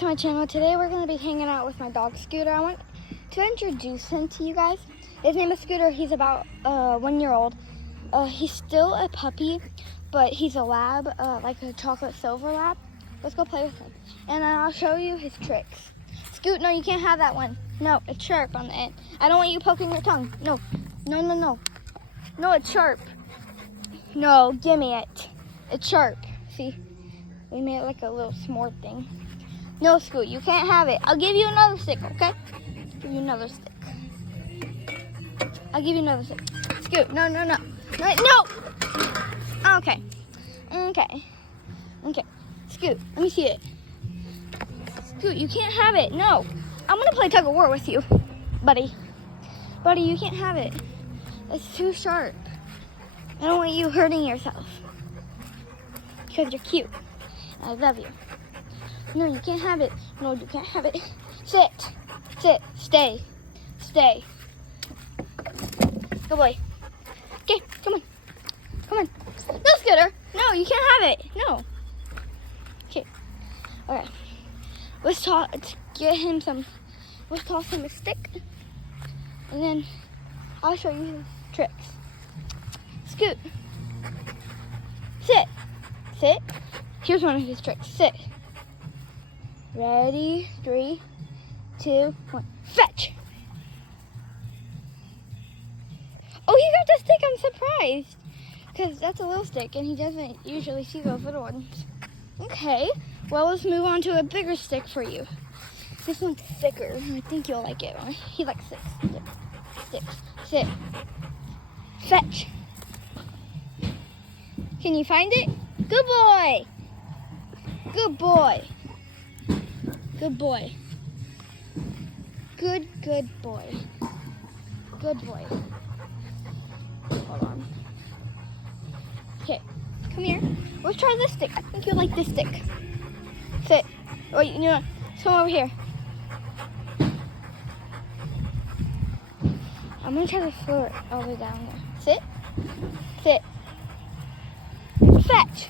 to my channel. Today we're going to be hanging out with my dog Scooter. I want to introduce him to you guys. His name is Scooter. He's about 1 year old. He's still a puppy, but he's a lab, like a chocolate silver lab. Let's go play with him. And I'll show you his tricks. Scoot, no, you can't have that one. No, it's sharp on the end. I don't want you poking your tongue. No, no, no, no. No, it's sharp. No, give me it. It's sharp. See? We made it like a little s'more thing. No, Scoot, you can't have it. I'll give you another stick, okay? Give you another stick. I'll give you another stick. Scoot, no, no, no. No! Okay. Okay. Okay. Scoot, let me see it. Scoot, you can't have it. No. I'm going to play tug of war with you, buddy. Buddy, you can't have it. It's too sharp. I don't want you hurting yourself. Because you're cute. I love you. No, you can't have it. No, you can't have it. Sit. Sit. Stay. Stay. Good boy. Okay, come on. Come on. No, Scooter. No, you can't have it. No. Okay. Okay. Let's get him some. Let's toss him a stick. And then I'll show you his tricks. Scoot. Sit. Sit. Here's one of his tricks. Sit. Ready? 3, 2, 1. Fetch. Oh, he got the stick. I'm surprised. Because that's a little stick, and he doesn't usually see those little ones. Okay. Well, let's move on to a bigger stick for you. This one's thicker. I think you'll like it. He likes sticks. Sticks. Sit. Fetch. Can you find it? Good boy. Good boy. Good boy. Good boy. Good boy. Hold on. Okay, come here. Let's try this stick. I think you'll like this stick. Sit. Oh, you know what? Come over here. I'm gonna try to throw it all the way down there. Sit. Sit. Fetch.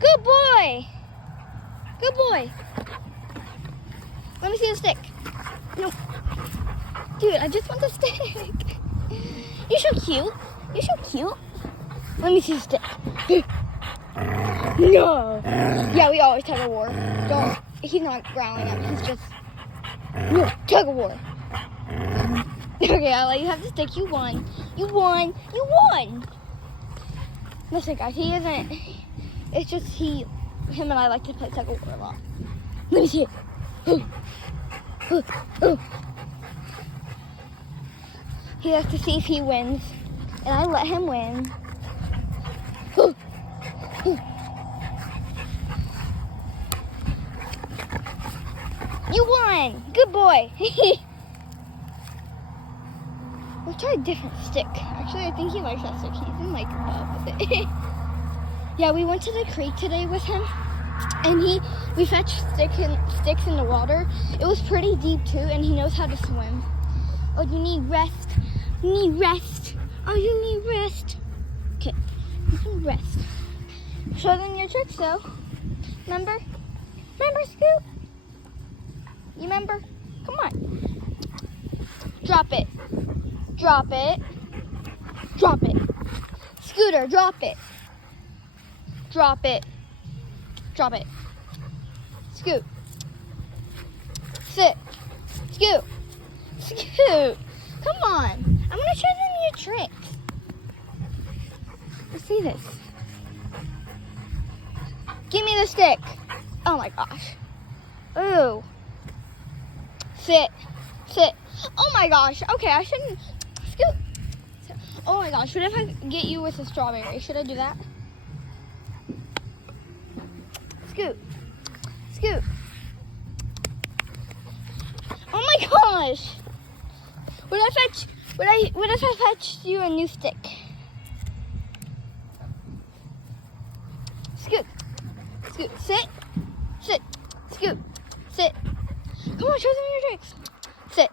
Good boy. Good boy. Let me see the stick. No. Dude, I just want the stick. You're so cute. You're so cute. Let me see the stick. No. Yeah, we always tug of war. Don't. He's not growling at me. He's just. No, tug of war. Okay, I'll let you have the stick. You won. You won. You won. Listen, guys, he isn't. It's just him and I like to play tug of war a lot. Let me see it. He has to see if he wins, and I let him win. You won. Good boy. Let's try a different stick. Actually, I think he likes that stick. He's in like love with it. Yeah, we went to the creek today with him, and we fetched sticks in the water. It was pretty deep too, and he knows how to swim. Oh, you need rest. You need rest. Oh, you need rest. Okay, you can rest. Show them your tricks though. Remember? Remember, Scoot? You remember? Come on. Drop it. Drop it. Drop it. Scooter, drop it. Drop it. Drop it. Scoot. Sit. Scoot. Scoot. Come on. I'm going to show them your tricks. Let's see this. Give me the stick. Oh my gosh. Ooh. Sit. Sit. Oh my gosh. Okay, I shouldn't. Scoot. Oh my gosh. What if I get you with a strawberry? Should I do that? Scoot. Scoot. Oh my gosh. What if I fetched you a new stick? Scoot. Scoot. Sit. Sit. Scoot. Sit. Come on, show them your tricks. Sit.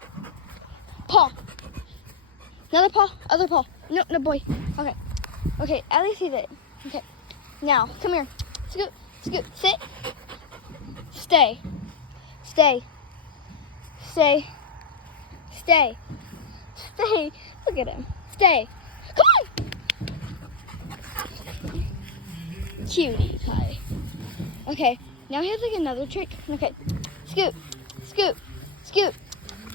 Paw. Another paw. Other paw. No, boy. Okay. Okay, at least he did. Okay. Now, come here. Scoot. Scoot. Sit. Stay. Stay. Stay. Stay. Stay. Look at him. Stay. Come on. Cutie pie. Okay. Now he has like another trick. Okay. Scoot. Scoot. Scoot.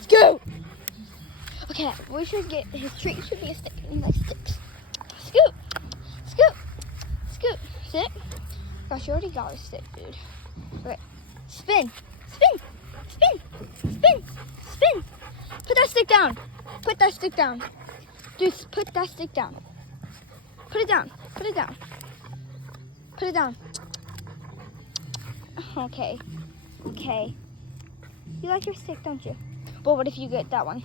Scoot. Okay. We should get his treat should be a stick. He likes sticks. Scoot. Scoot. Scoot. Sit. Gosh, you already got a stick, dude. Okay. Spin. Spin. Spin. Spin. Spin. Put that stick down. Put that stick down. Dude, put that stick down. Put it down. Put it down. Put it down. Okay. Okay. You like your stick, don't you? Well, what if you get that one?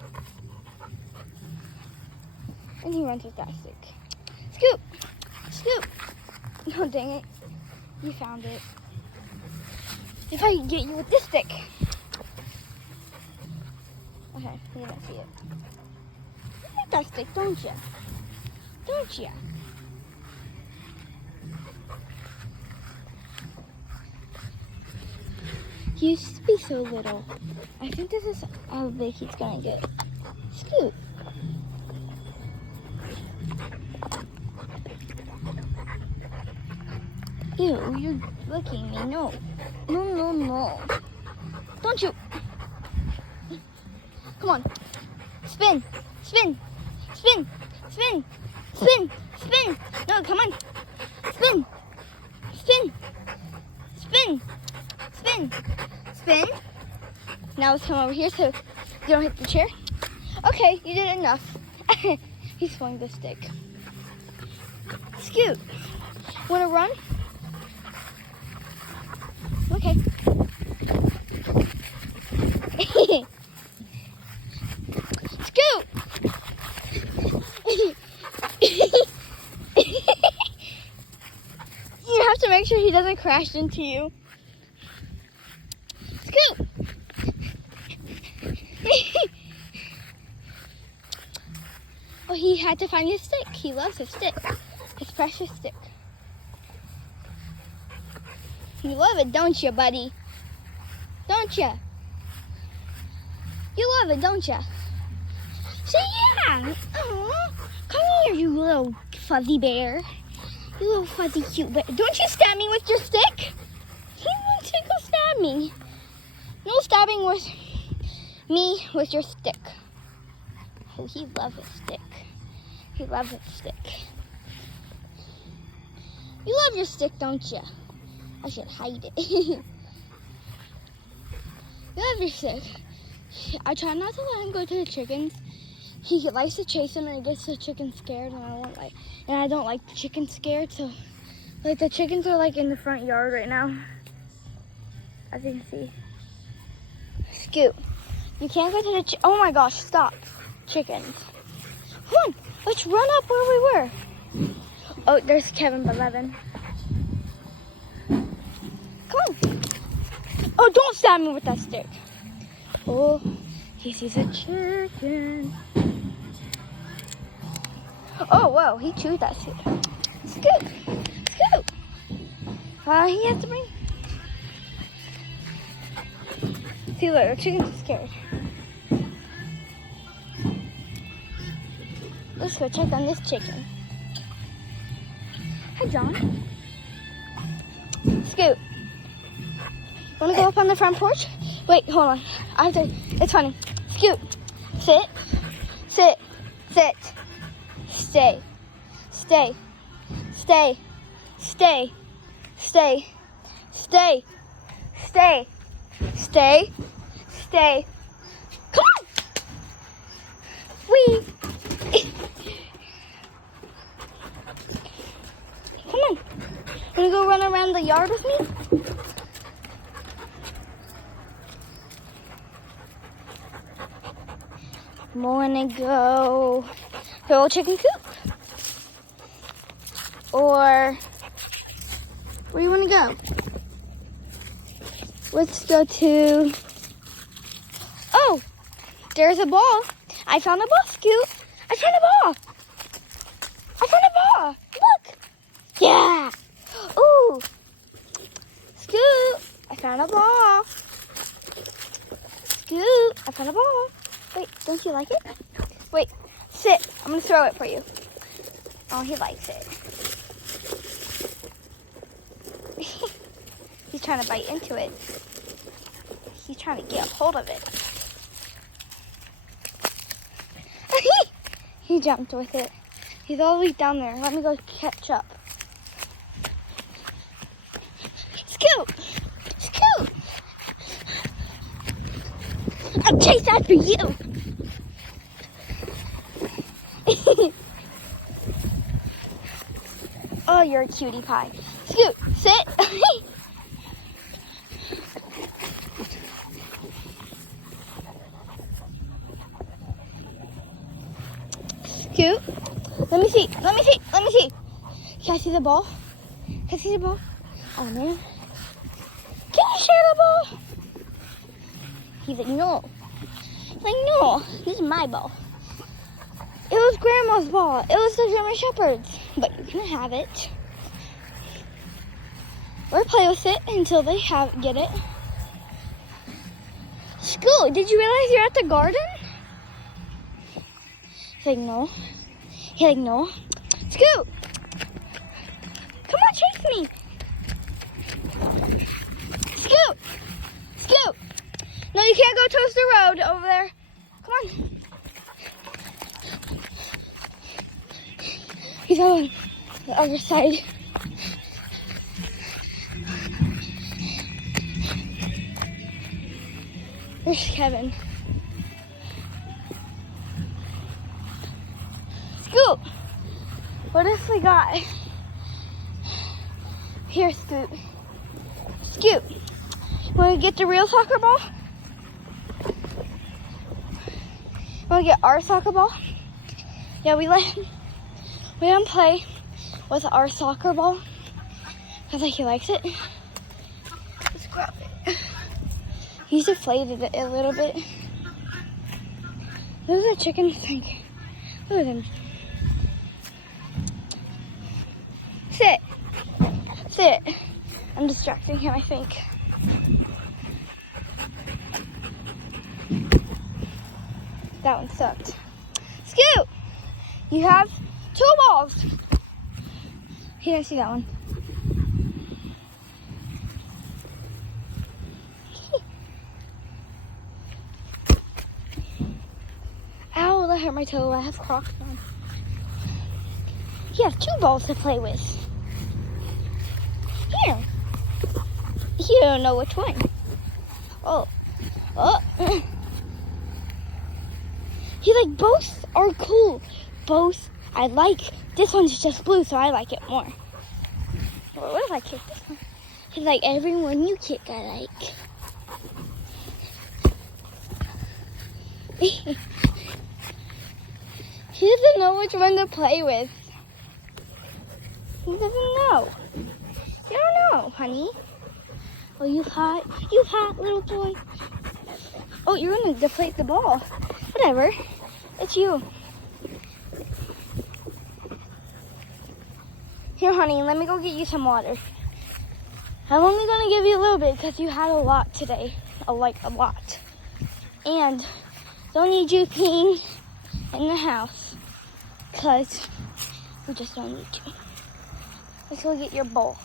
And he runs with that stick. Scoop! Scoop! Oh, dang it. You found it. If I get you with this stick. Okay, you didn't see it. You like that stick, don't you? Don't you? He used to be so little. I think this is how big he's gonna get. Scoot. Ew, you're licking me. No. No, no, no. Don't you. Come on. Spin. Spin. Spin. Spin. Spin. Spin. No, come on. Spin. Spin. Spin. Spin. Spin. Now let's come over here so you don't hit the chair. Okay, you did enough. He's throwing the stick. Scoot. Wanna run? Okay. Scoot. You have to make sure he doesn't crash into you. Scoot. Oh, he had to find his stick. He loves his stick. His precious stick. You love it, don't you, buddy? Don't you? You love it, don't you? Say yeah. Aww. Come here, you little fuzzy bear. You little fuzzy cute bear. Don't you stab me with your stick. He wants to go stab me. No stabbing with me with your stick. Oh, he loves his stick. He loves his stick. You love your stick, don't you? I should hide it. You love your stick. I try not to let him go to the chickens. He likes to chase them and he gets the chicken scared, and I don't like the chicken scared. So, like, the chickens are like in the front yard right now, as you can see. Scoot. You can't go to the oh my gosh, stop. Chickens. Come on, let's run up where we were. Oh, there's Kevin Beleven. Come on. Oh, don't stab me with that stick. Oh, he sees a chicken. Oh, whoa, he chewed that stick. Scoot. Scoot. He has to bring. See, look, the chicken's scared. Let's go check on this chicken. Hi, John. Scoot. Wanna go up on the front porch? Wait, hold on. It's funny. Scoot. Sit. Sit. Sit. Stay. Stay. Stay. Stay. Stay. Stay. Stay. Stay. Stay. Come on! Wee! Come on. Wanna go run around the yard with me? Wanna go to old chicken coop? Or where do you wanna go? Let's go to, oh, there's a ball. I found a ball, Scoot. I found a ball. I found a ball. Look. Yeah. Ooh. found a ball. Scoot, I found a ball. Wait, don't you like it? Wait, sit. I'm gonna throw it for you. Oh, he likes it. He's trying to bite into it. He's trying to get a hold of it. He jumped with it. He's all the way down there. Let me go catch up. Scoot! Scoot! I'll chase after you! Oh, you're a cutie pie. Scoot, sit! Scoot. Let me see. Let me see. Let me see. Can I see the ball? Can I see the ball? Oh, man. Can you share the ball? He's like, no. He's like, no. This is my ball. It was Grandma's ball. It was the German Shepherd's. But you can have it. Or play with it until they get it. Scoot, did you realize you're at the garden? He's like, no. He's like, no. Scoot! Come on, chase me! Scoot! Scoot! No, you can't go towards the road over there. Come on. He's on the other side. There's Kevin. Scoot! What if we got... Here, Scoot. Scoot! Want to get the real soccer ball? Want to get our soccer ball? Yeah, we let him play with our soccer ball. Because he likes it. Let's grab it. He's deflated it a little bit. Those are chickens. Look at them. Sit. Sit. I'm distracting him, I think. That one sucked. Scoot! You have 2 balls. He didn't see that one. Ow, that hurt my toe. I have Crocs on. He has 2 balls to play with. Here. You don't know which one. Oh. He like, both are cool. Both I like. This one's just blue, so I like it more. Well, what if I kick this one? He's like, every one you kick, I like. He doesn't know which one to play with. He doesn't know. You don't know, honey. Oh, you hot. You hot, little boy. Oh, you're going to deflate the ball. Whatever. It's you. Here, honey, let me go get you some water. I'm only going to give you a little bit because you had a lot today. A lot. And don't need you peeing in the house because we just don't need to. Let's go get your bowl.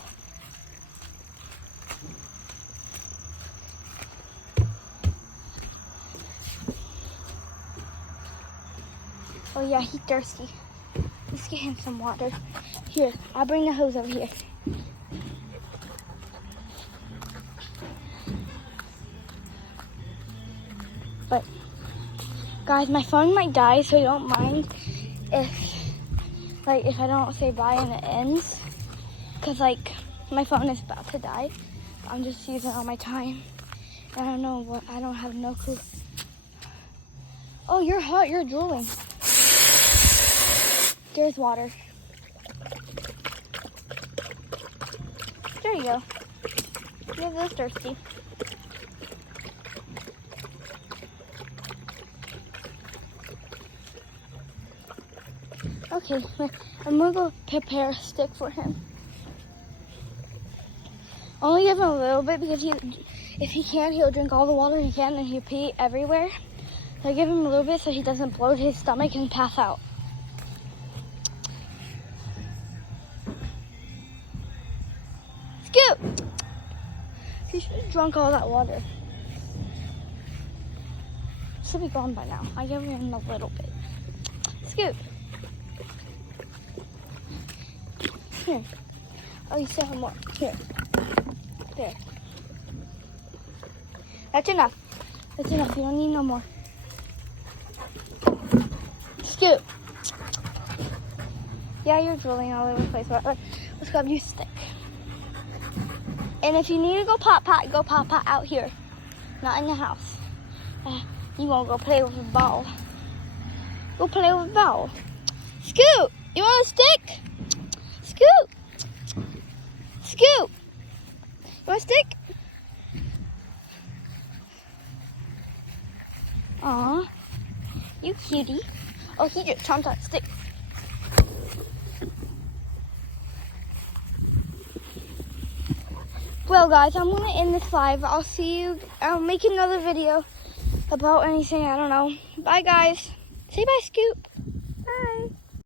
Oh yeah, he's thirsty. Let's get him some water. Here, I'll bring the hose over here. But, guys, my phone might die, so you don't mind if I don't say bye and it ends. Because, my phone is about to die. I'm just using all my time. I don't know what, I don't have no clue. Oh, you're hot, you're drooling. There's water. There you go. You're this thirsty. Okay, I'm gonna go prepare a stick for him. Only give him a little bit because if he can, he'll drink all the water he can and he'll pee everywhere. So I give him a little bit so he doesn't bloat his stomach and pass out. Scoot! He should have drunk all that water. Should be gone by now. I gave him a little bit. Scoot. Here. Oh, you still have more. Here. There. That's enough. That's enough. You don't need no more. Scoot. Yeah, you're drooling all over the place. But let's grab you a stick. And if you need to go pot out here. Not in the house. You won't go play with a ball. Go play with a ball. Scoot! You want a stick? Scoot! Scoot! You want a stick? Aw. You cutie. Oh, he just chomped on a stick. Well, guys, I'm going to end this live. I'll see you. I'll make another video about anything. I don't know. Bye, guys. Say bye, Scoot.